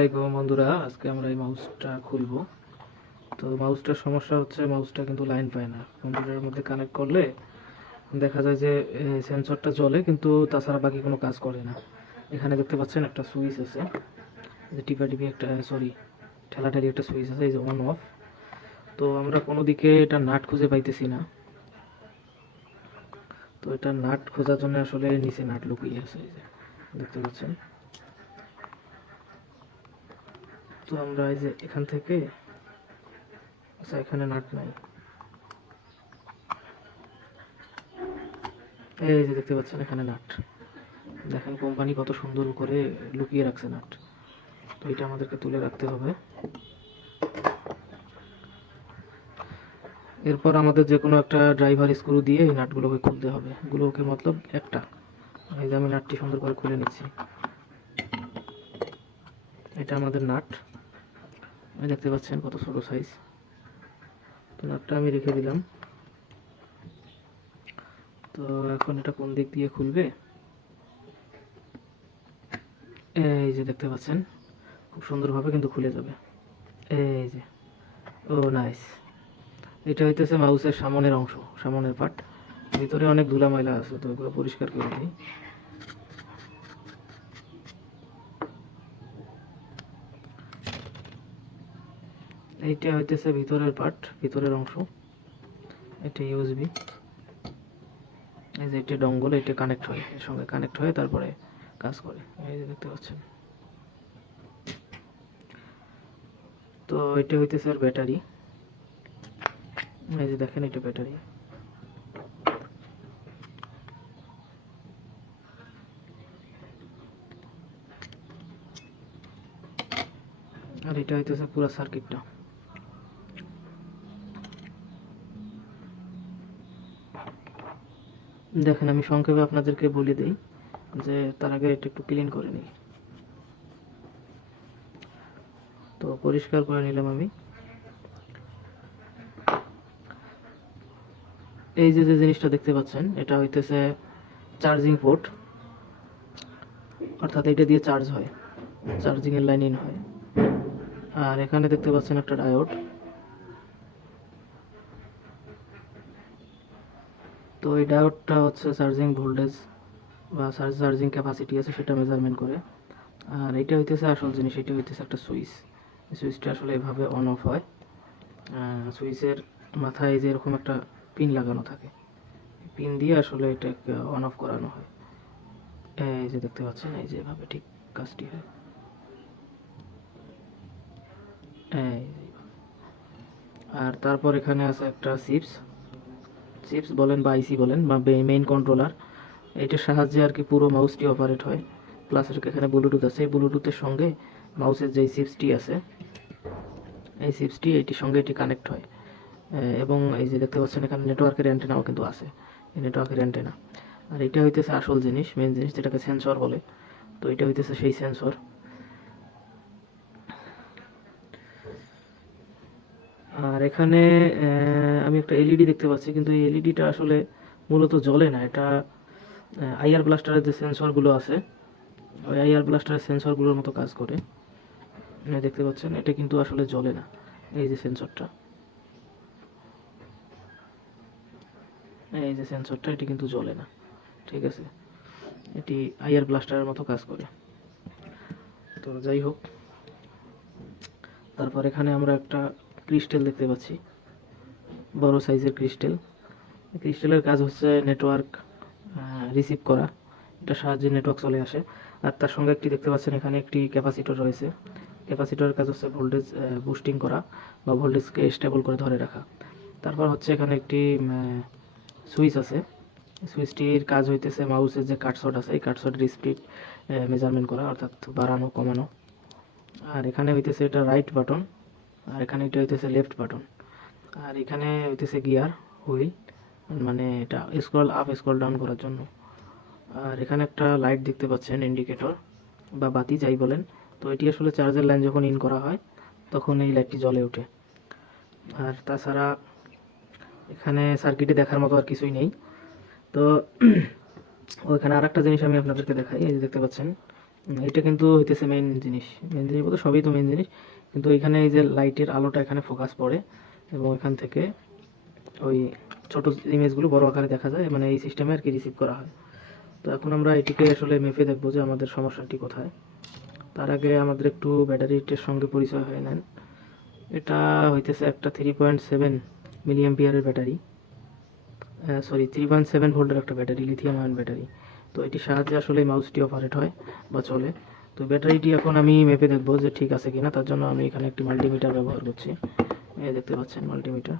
আসসালামু বন্ধুরা, আজকে আমরা এই মাউসটা খুলবো। তো মাউসটার সমস্যা হচ্ছে মাউসটা কিন্তু লাইন পায় না। কম্পিউটারের মধ্যে কানেক্ট করলে দেখা যায় যে সেন্সরটা জ্বলে, কিন্তু তাছাড়া বাকি কোনো কাজ করে না। এখানে দেখতে পাচ্ছেন একটা সুইচ আছে, যে টিপি একটা ঠেলাঠালি একটা সুইচ আছে, এই যে অন অফ। তো আমরা কোনো দিকে এটা নাট খুঁজে পাইতেছি না। তো এটা নাট খোঁজার জন্য আসলে নিচে নাট লুকিয়ে আছে, এই যে দেখতে পাচ্ছেন। তো আমরা এই যে এখান থেকে, আচ্ছা এখানে নাট নাই, এই যে দেখতে পাচ্ছেন এখানে নাট। দেখেন কোম্পানি কত সুন্দর করে লুকিয়ে রাখছে নাট। তো এটা আমাদেরকে তুলে রাখতে হবে। এরপর আমাদের যে কোনো একটা ড্রাইভার স্ক্রু দিয়ে এই নাটগুলোকে খুলতে হবে। এগুলোকে মতলব একটা, এই যে আমি নাটটি সুন্দর করে খুলে নিচ্ছি। এটা আমাদের নাট, দেখতে পাচ্ছেন কত ছোট সাইজ। তো নাটটা আমি রেখে দিলাম। তো এখন এটা কোন দিক দিয়ে খুলবে, এই যে দেখতে পাচ্ছেন খুব সুন্দরভাবে কিন্তু খুলে যাবে। এই যে, ও নাইস। এটা হইতেছে মাউসের সামনের অংশ, সামনের পার্ট। ভিতরে অনেক ধুলা ময়লা আছে, তো এগুলো পরিষ্কার করে দিই। এইটা হইতেছে ভিতরের পার্ট, ভিতরের অংশ। এটা ইউএসবি, এই যে এটা ডঙ্গল, এটা কানেক্ট হয়, এর সঙ্গে কানেক্ট হয়ে তারপরে কাজ করে, এই যে দেখতে পাচ্ছেন। তো এটা হইতেছে আর ব্যাটারি, এই যে দেখেন এটা ব্যাটারি। আর এটা হইতেছে পুরো সার্কিটটা। দেখেন আমি সংক্ষেপে আপনাদেরকে বলে দিই, যে তার আগে এটা একটু ক্লিন করে নিই। তো পরিষ্কার করে নিলাম আমি। এই যে যে জিনিসটা দেখতে পাচ্ছেন, এটা হইতেছে চার্জিং পোর্ট, অর্থাৎ এটা দিয়ে চার্জ হয়, চার্জিং এর লাইন ইন হয়। আর এখানে দেখতে পাচ্ছেন একটা ডায়োড। তো এই ডায়োডটা হচ্ছে চার্জিং ভোল্টেজ বা চার্জিং ক্যাপাসিটি আছে সেটা মেজারমেন্ট করে। আর এটা হইতেছে আসল জিনিস, এটা হইতেছে একটা সুইচ। এই সুইচটা আসলে এভাবে অন অফ হয়। সুইচের মাথায় যে এরকম একটা পিন লাগানো থাকে, পিন দিয়ে আসলে এটাকে অন অফ করানো হয়। এই যে দেখতে পাচ্ছেন, এই যে এভাবে ঠিক কাজটি হয়। এই আর তারপর এখানে আছে একটা চিপস বলেন বা আইসি বলেন বা মেইন কন্ট্রোলার। এটার সাহায্যে আর কি পুরো মাউসটি অপারেট হয়। প্লাস এখানে ব্লুটুথ আছে, এই ব্লুটুথের সঙ্গে মাউসের যে চিপসটি আছে, এই চিপসটি এটির সঙ্গে এটি কানেক্ট হয়। এবং এই যে দেখতে পাচ্ছেন এখানে নেটওয়ার্কের অ্যান্টেনাও কিন্তু আছে, এই নেটওয়ার্কের অ্যান্টেনা। আর এটা হইতেছে আসল জিনিস, মেন জিনিস, যেটাকে সেন্সর বলে। তো এটা হইতেছে সেই সেন্সর। আর এখানে আমি একটা এলইডি দেখতে পাচ্ছি, কিন্তু এই এলইডিটা আসলে মূলত জ্বলে না। এটা আইআর ব্লাস্টারের যে সেন্সরগুলো আছে, ওই আইআর ব্লাস্টারের সেন্সরগুলোর মতো কাজ করে। দেখতে পাচ্ছেন এটা কিন্তু আসলে জ্বলে না, এই যে সেন্সরটা, এই যে সেন্সরটা, এটি কিন্তু জ্বলে না, ঠিক আছে। এটি আইআর ব্লাস্টারের মতো কাজ করে। তো যাই হোক, তারপর এখানে আমরা একটা ক্রিস্টাল দেখতে পাচ্ছি, বড় সাইজের ক্রিস্টাল। ক্রিস্টালের কাজ হচ্ছে নেটওয়ার্ক রিসিভ করা, এটার সাহায্যে নেটওয়ার্ক চলে আসে। আর তার সঙ্গে একটি দেখতে পাচ্ছেন এখানে একটি ক্যাপাসিটর রয়েছে। ক্যাপাসিটরের কাজ হচ্ছে ভোল্টেজ বুস্টিং করা বা ভোল্টেজকে স্টেবল করে ধরে রাখা। তারপর হচ্ছে এখানে একটি সুইচ আছে। সুইচটির কাজ হইতেছে মাউসের যে কাটশট আছে, এই কাটশটের স্পিড মেজারমেন্ট করা, অর্থাৎ বাড়ানো কমানো। আর এখানে হইতেছে এটা রাইট বাটন, আর এখানে এটা হইতেছে লেফট বাটন। আর এখানে হইতেছে গিয়ার হুইল, মানে এটা স্ক্রল আপ স্ক্রল ডাউন করার জন্য। আর এখানে একটা লাইট দেখতে পাচ্ছেন, ইন্ডিকেটর বা বাতি যাই বলেন। তো এটি আসলে চার্জের লাইন যখন ইন করা হয় তখন এই লাইটটি জ্বলে ওঠে। আর তাছাড়া এখানে সার্কিটে দেখার মতো আর কিছুই নেই। তো ওইখানে আর একটা জিনিস আমি আপনাদেরকে দেখাই, এই যে দেখতে পাচ্ছেন এটা কিন্তু হইতেছে মেইন জিনিস। মেইন জিনিস বলতে সবই তো মেইন জিনিস, কিন্তু এখানে এই যে লাইটের আলোটা এখানে ফোকাস পড়ে এবং এখান থেকে ওই ছোট ইমেজগুলো বড় আকারে দেখা যায়, মানে এই সিস্টেমে আর কি রিসিভ করা হয়। তো এখন আমরা এটিকে আসলে মেপে দেখবো যে আমাদের সমস্যাটি কোথায়। তার আগে আমাদের একটু ব্যাটারিটির সঙ্গে পরিচয় হয়ে নেন। এটা হইতেছে একটা 3.7 মিলি অ্যাম্পিয়ারের ব্যাটারি, সরি 3.7 ভোল্টের একটা ব্যাটারি, লিথিয়াম আয়ন ব্যাটারি। তো এটির সাহায্যে আসলে এই মাউসটি অপারেট হয় বা চলে। তো ব্যাটারিটি এখন আমি মেপে দেখবো যে ঠিক আছে কিনা। তার জন্য আমি এখানে একটি মাল্টিমিটার ব্যবহার করছি। এই দেখতে পাচ্ছেন মাল্টিমিটার।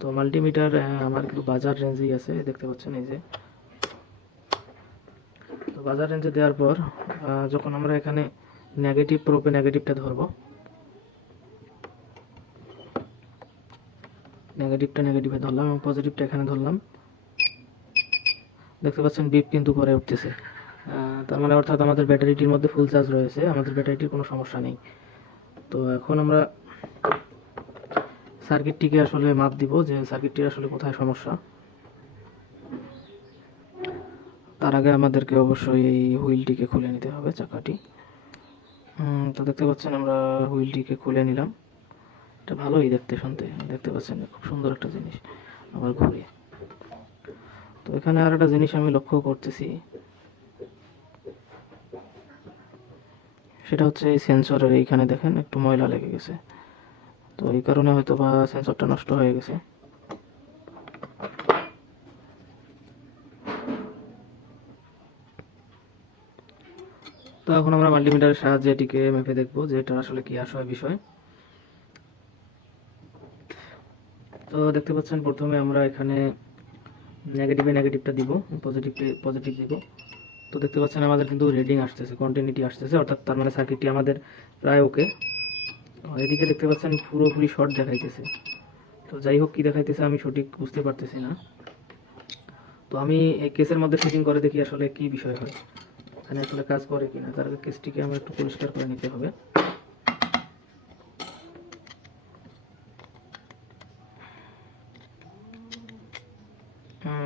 তো মাল্টিমিটার আমার কিন্তু বাজার রেঞ্জেই আছে, দেখতে পাচ্ছেন এই যে। তো বাজার রেঞ্জে দেওয়ার পর যখন আমরা এখানে নেগেটিভ প্রোপে নেগেটিভটা ধরবো, নেগেটিভটা নেগেটিভে ধরলাম এবং পজিটিভটা এখানে ধরলাম, দেখতে পাচ্ছেন বিপ কিন্তু করে উঠতেছে। তার মানে অর্থাৎ আমাদের ব্যাটারিটির মধ্যে ফুল চার্জ রয়েছে, আমাদের ব্যাটারিটির কোনো সমস্যা নেই। তো এখন আমরা সার্কিটটিকে আসলে মাপ দিব যে সার্কিটটির আসলে কোথায় সমস্যা। তার আগে আমাদেরকে অবশ্যই এই হুইলটিকে খুলে নিতে হবে, চাকাটি। তো দেখতে পাচ্ছেন আমরা হুইলটিকে খুলে নিলাম। এটা ভালোই দেখতে শুনতে, দেখতে পাচ্ছেন খুব সুন্দর একটা জিনিস। আবার ঘুরে, তো এখানে আর একটা জিনিস আমি লক্ষ্য করতেছি, সেটা হচ্ছে এই সেন্সরের এইখানে দেখেন একটু ময়লা লেগে গেছে। তো এই কারণে হয়তো বা সেন্সরটা নষ্ট হয়ে গেছে। তো এখন আমরা মাল্টিমিটারের সাহায্যে এটিকে মেপে দেখবো যে এটা আসলে কি আসল বিষয়। তো দেখতে পাচ্ছেন প্রথমে আমরা এখানে নেগেটিভে নেগেটিভটা দিব, পজিটিভ দিব। তো দেখতে পাচ্ছেন আমাদের কিন্তু রিডিং আসতেছে, কন্টিনিউটি আসতেছে, অর্থাৎ তার মানে সার্কিটটি আমাদের প্রায় ওকে। এদিকে দেখতে পাচ্ছেন পুরোপুরি শর্ট দেখাইতেছে। তো যাই হোক, কি দেখাইতেছে আমি সঠিক বুঝতে পারতেছি না। তো আমি এই কেসের মধ্যে ফিটিং করে দেখি আসলে কি বিষয় হয়, এখানে আসলে কাজ করে কিনা। তার আগে কেসটিকে আমরা একটু পরিষ্কার করে নিতে হবে।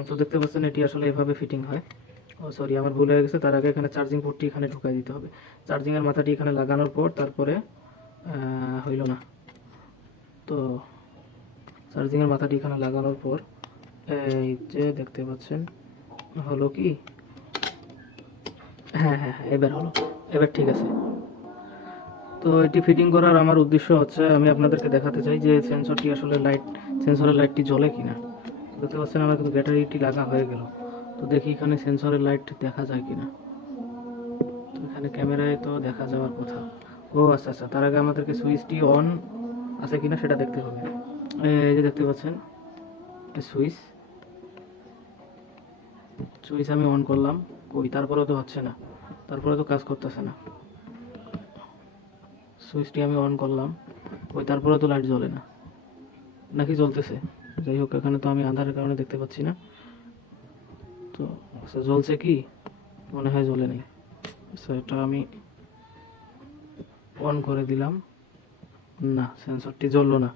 তো দেখতে পাচ্ছেন এটি আসলে এভাবে ফিটিং হয়। ও সরি, আমার ভুল হয়ে গেছে। তার আগে এখানে চার্জিং পোর্টটি এখানে ঢুকাই দিতে হবে। চার্জিংয়ের মাথাটি এখানে লাগানোর পর তারপরে হইল না। তো চার্জিংয়ের মাথাটি এখানে লাগানোর পর এই যে দেখতে পাচ্ছেন হলো কি, হ্যাঁ হ্যাঁ হ্যাঁ, এবার হলো, এবার ঠিক আছে। তো এটি ফিটিং করার আমার উদ্দেশ্য হচ্ছে আমি আপনাদেরকে দেখাতে চাই যে সেন্সরটি আসলে সেন্সরের লাইটটি জ্বলে কিনা। দেখতে পাচ্ছেন আমার কিন্তু ব্যাটারিটি লাগা হয়ে গেল। তো দেখি এখানে সেন্সরের লাইট দেখা যায় কিনা। তো এখানে ক্যামেরায় তো দেখা যাওয়ার কথা। ও আচ্ছা আচ্ছা, তার আগে আমাদেরকে সুইচটি অন আছে কিনা সেটা দেখতে হবে। এই যে দেখতে পাচ্ছেন সুইচ, সুইচ আমি অন করলাম, ওই তারপরেও তো হচ্ছে না, তারপরে তো কাজ করতেছে না। সুইচটি আমি অন করলাম, ওই তারপরে তো লাইট জ্বলে না, নাকি জ্বলতেছে? যাই হোক, এখানে তো আমি আন্ধারের কারণে দেখতে পাচ্ছি না। তো আচ্ছা, জ্বলছে কি? মনে হয় জ্বলে নেই। আচ্ছা, এটা আমি অন করে দিলাম, না সেন্সরটি জ্বললো না।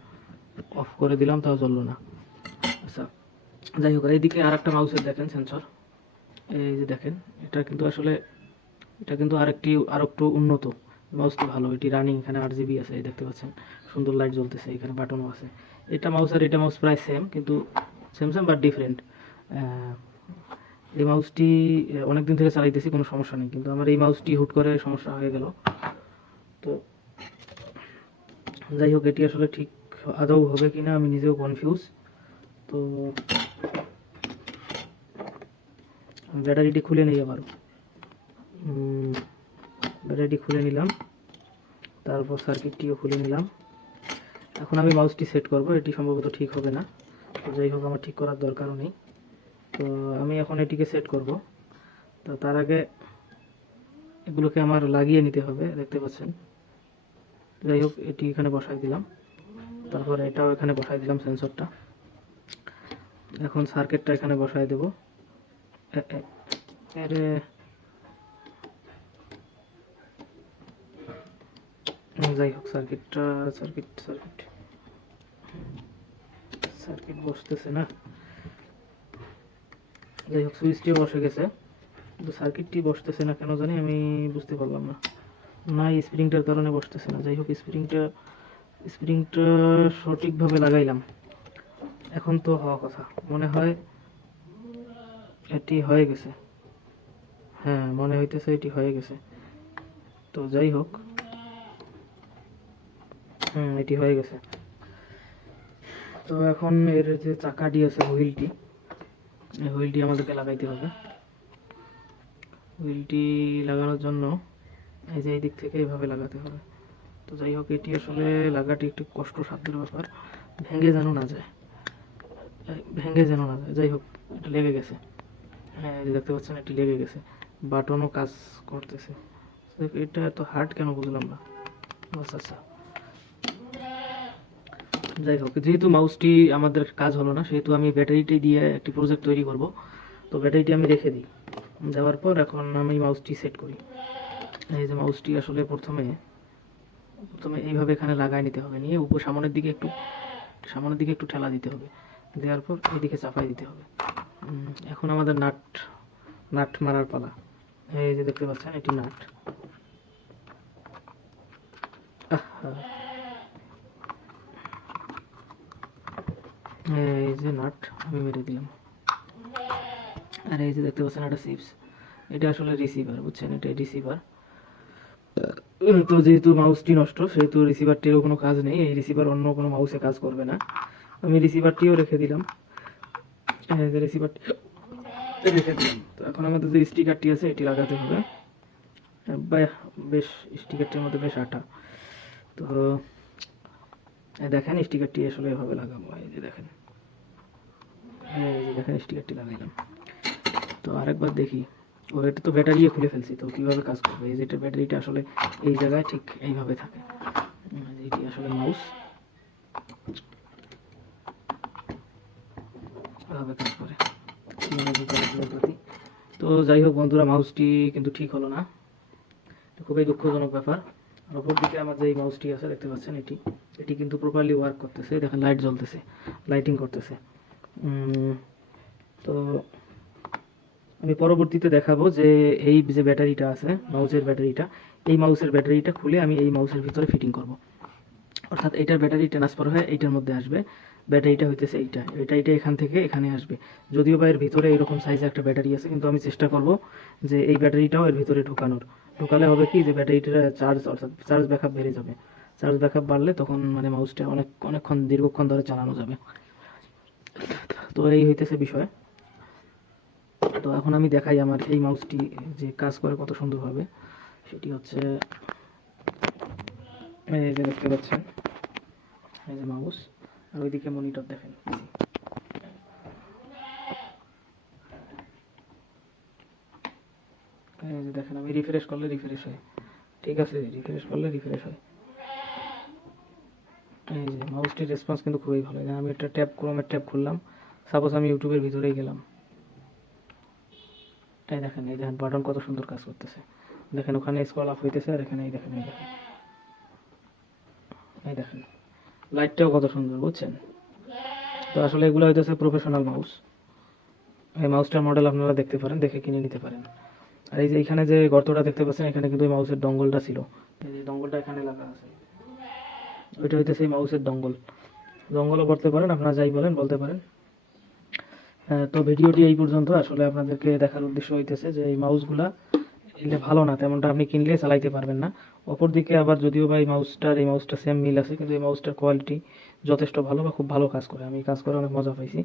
অফ করে দিলাম, তাও জ্বললো না। আচ্ছা, যাই হোক, এইদিকে আর একটা মাউসের দেখেন সেন্সর, এই যে দেখেন, এটা কিন্তু আর একটু উন্নত মাউসটি, ভালো। এটি রানিং, এখানে 8 GB আছে, এই দেখতে পাচ্ছেন সুন্দর লাইট জ্বলতেছে, এখানে বাটনও আছে। এটা মাউস আর এটা মাউস প্রায় সেম, কিন্তু সেম বাট ডিফারেন্ট। এই মাউসটি অনেক দিন থেকে চালাইতেছি, কোনো সমস্যা নেই, কিন্তু আমার এই মাউসটি হুট করে সমস্যা হয়ে গেল। তো যাই হোক, এটি আসলে ঠিক আদৌ হবে কিনা আমি নিজেও কনফিউজ। তো ব্যাটারিটি খুলে নিই আবার। ব্যাটারিটি খুলে নিলাম, তারপর সার্কিটটিও খুলে নিলাম। এখন আমি মাউসটি সেট করব, এটি সম্ভবত ঠিক হবে না। তো যাই হোক, আমার ঠিক করার দরকারও নেই। তো আমি এখন এটিকে সেট করব। তো তার আগে এগুলোকে আমার লাগিয়ে নিতে হবে, দেখতে পাচ্ছেন। যাই হোক, এটি এখানে বসাই দিলাম, তারপর এটাও এখানে বসাই দিলাম সেন্সরটা। এখন সার্কিটটা এখানে বসাই দেব। আরে যাই হোক, সার্কিট বসতেছে না। যাই হোক, সুইচটিও বসে গেছে। কিন্তু সার্কিটটি বসতেছে না কেন জানি, আমি বুঝতে পারলাম না। না, এই স্প্রিংটার কারণে বসতেছে না। যাই হোক, স্প্রিংটা সঠিকভাবে লাগাইলাম, এখন তো হওয়া কথা মনে হয়। এটি হয়ে গেছে, হ্যাঁ মনে হইতেছে এটি হয়ে গেছে। তো যাই হোক, এটি হয়ে গেছে। তো এখন এর যে চাকাটি আছে, হুইলটি, এই হুইলটি আমাদেরকে লাগাইতে হবে। হুইলটি লাগানোর জন্য এই যে এই দিক থেকে এইভাবে লাগাতে হবে। তো যাই হোক, এটি আসলে লাগাটি একটু কষ্টসাধ্যের ব্যাপার, ভেঙে যেন না যায়। যাই হোক, এটা লেগে গেছে। হ্যাঁ, এই যে দেখতে পাচ্ছেন এটি লেগে গেছে, বাটনও কাজ করতেছে। এটা এত হার্ড কেন বুঝলাম না। আচ্ছা, যাই হোক, যেহেতু মাউসটি আমাদের কাজ হলো না, সেহেতু আমি ব্যাটারিটি দিয়ে একটি প্রজেক্ট তৈরি করব। তো ব্যাটারিটি আমি রেখে দিই, দেওয়ার পর এখন আমি মাউসটি সেট করি। এই যে মাউসটি আসলে প্রথমে এইভাবে এখানে লাগাই নিতে হবে, নিয়ে সামনের দিকে একটু ঠেলা দিতে হবে, দেওয়ার পর এইদিকে চাপাই দিতে হবে। এখন আমাদের নাট মারার পালা। এই যে দেখতে পাচ্ছেন এটি নাট। এই যে নাট আমি মেরে দিলাম। আর এই যে দেখতে পাচ্ছেন একটা চিপস, এটা আসলে রিসিভার, বুঝছেন, এটা রিসিভার। তো যেহেতু মাউসটি নষ্ট, সেহেতু রিসিভারটিরও কোনো কাজ নেই, এই রিসিভার অন্য কোনো মাউসে কাজ করবে না। আমি রিসিভারটিও রেখে দিলাম, এই যে রিসিভারটি রেখে দিলাম। তো এখন আমাদের যে স্টিকারটি আছে এটি লাগাতে হবে। বেশ, স্টিকারটির মধ্যে বেশ আঠা। তো দেখেন স্টিকারটি আসলে এভাবে লাগাবো। এই যে দেখেন স্টিকারটি লাগাইলাম। তো আরেকবার দেখি, এটা তো ব্যাটারিও খুলে ফেলছি, তো কীভাবে কাজ করবে। এই যেটা ব্যাটারিটা আসলে এই জায়গায় ঠিক এইভাবে থাকে, এটি আসলে মাউস এভাবে কাজ করে। তো যাই হোক বন্ধুরা, মাউসটি কিন্তু ঠিক হলো না, খুবই দুঃখজনক ব্যাপার। আর অপরদিকে আমার যে এই মাউসটি আছে দেখতে পাচ্ছেন, এটি কিন্তু প্রপারলি ওয়ার্ক করতেছে, দেখেন লাইট জ্বলতেছে, লাইটিং করতেছে। তো আমি পরবর্তীতে দেখাবো যে এই যে ব্যাটারিটা আছে, এই মাউসের ব্যাটারিটা খুলে আমি এই মাউসের ভিতরে ফিটিং করব। অর্থাৎ এইটার ব্যাটারি ট্রান্সফার হয়ে এইটার মধ্যে আসবে। ব্যাটারিটা হইতেছে এইটা এখান থেকে এখানে আসবে। যদিও বা এর ভিতরে এইরকম সাইজে একটা ব্যাটারি আছে, কিন্তু আমি চেষ্টা করব যে এই ব্যাটারিটাও এর ভিতরে ঢোকালে হবে কি, যে ব্যাটারিটার চার্জ ব্যাকআপ বেড়ে যাবে। চার্জ ব্যাকআপ বাড়লে তখন মানে মাউসটা অনেকক্ষণ দীর্ঘক্ষণ ধরে চালানো যাবে। তো এই হইতেছে বিষয়। তো এখন আমি দেখাই আমার এই মাউসটি যে কাজ করে কত সুন্দরভাবে। সেটি হচ্ছে এই যে দেখতে পাচ্ছেন, এই যে মাউস, আর ওইদিকে মনিটর দেখেন। এই যে দেখেন, আমি রিফ্রেশ করলে রিফ্রেশ হয়, ঠিক আছে, রিফ্রেশ করলে রিফ্রেশ হয়। এই যে মাউসটির রেসপন্স কিন্তু খুবই ভালো। আমি একটা ক্রোমের ট্যাব খুললাম, সাপোজ আমি ইউটিউবের ভিতরেই গেলাম, এই দেখেন বাটন কত সুন্দর কাজ করতেছে। দেখেন ওখানে স্ক্রল আপ হইতেছে, আর এখানে এই দেখেন লাইটটাও কত সুন্দর, বুঝছেন। তো আসলে এগুলো হইতেছে প্রফেশনাল মাউস। এই মাউসটার মডেল আপনারা দেখতে পারেন, দেখে কিনে নিতে পারেন। আর এই যে এখানে যে গর্তটা দেখতে পাচ্ছেন, এখানে কিন্তু এই মাউসের ডঙ্গলটা ছিল, এই যে ডঙ্গলটা এখানে লাগা আছে, ওইটা হইতেছে এই মাউসের ডঙ্গলও বলতে পারেন, আপনারা যাই বলতে পারেন। তো ভিডিওটি এই পর্যন্ত। আসলে আপনাদেরকে দেখার উদ্দেশ্য হইতেছে যে এই মাউসগুলা এলে ভালো না, তেমনটা আপনি কিনলে চালাইতে পারবেন না। অপরদিকে আবার যদিও বা এই মাউসটা সেম মিল আছে, কিন্তু এই মাউসটার কোয়ালিটি যথেষ্ট ভালো বা খুব ভালো কাজ করে, আমি কাজ করে অনেক মজা পাইছি।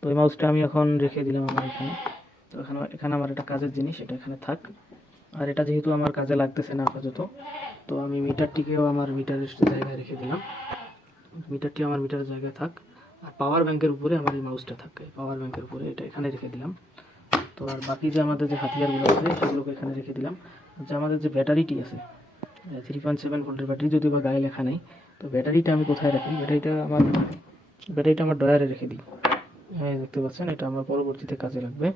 তো এই মাউসটা আমি এখন রেখে দিলাম আমার এখানে। তো এখানে আমার একটা কাজের জিনিস, এটা এখানে থাক। আর এটা যেহেতু আমার কাজে লাগতেছে না আপাতত, তো আমি মিটারটিকেও আমার মিটারের জায়গায় রেখে দিলাম। মিটারটি আমার মিটারের জায়গায় থাক, আর পাওয়ার ব্যাংকের উপরে আমার এই মাউসটা থাকে, পাওয়ার ব্যাংকের উপরে এটা এখানে রেখে দিলাম। তো আর বাকি যে আমাদের যে হাতিয়ারগুলো আছে সেগুলোকে এখানে রেখে দিলাম। যে আমাদের যে ব্যাটারিটি আছে 3.7 ভোল্টের ব্যাটারি, যদিও বা গায়ে লেখা নেই। তো ব্যাটারিটা আমি কোথায় রাখি, ব্যাটারিটা আমার ড্রয়ারে রেখে দিই। দেখতে পাচ্ছেন, এটা আমার পরবর্তীতে কাজে লাগবে।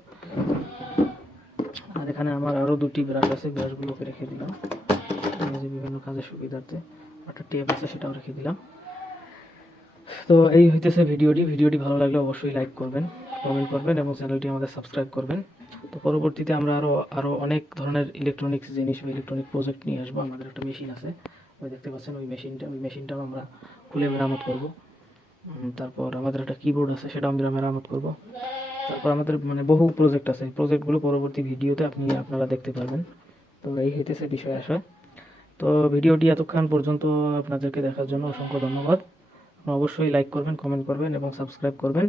আর এখানে আমার আরও দুটি ব্রাশ আছে, ব্রাশগুলোকে রেখে দিলাম যে বিভিন্ন কাজের সুবিধার্থে। একটা টেপ আছে, সেটাও রেখে দিলাম। তো এই হইতেছে ভিডিওটি ভালো লাগলে অবশ্যই লাইক করবেন। কমেন্ট করবেন এবং চ্যানেলটি আমাদের সাবস্ক্রাইব করবেন। তো পরবর্তীতে আমরা আরও অনেক ধরনের ইলেকট্রনিক্স জিনিস বা ইলেকট্রনিক প্রজেক্ট নিয়ে আসবো। আমাদের একটা মেশিন আছে, ওই দেখতে পাচ্ছেন ওই মেশিনটাও আমরা খুলে মেরামত করব। তারপর আমাদের একটা কিবোর্ড আছে, সেটাও আমরা মেরামত করব। তারপর আমাদের মানে বহু প্রজেক্ট আছে, প্রজেক্টগুলো পরবর্তী ভিডিওতে আপনারা দেখতে পারবেন। তো এই হইতেছে বিষয় আসে। তো ভিডিওটি এতক্ষণ পর্যন্ত আপনাদেরকে দেখার জন্য অসংখ্য ধন্যবাদ। আপনারা অবশ্যই লাইক করবেন, কমেন্ট করবেন এবং সাবস্ক্রাইব করবেন,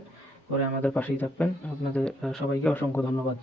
করে আমাদের পাশেই থাকবেন। আপনাদের সবাইকে অসংখ্য ধন্যবাদ।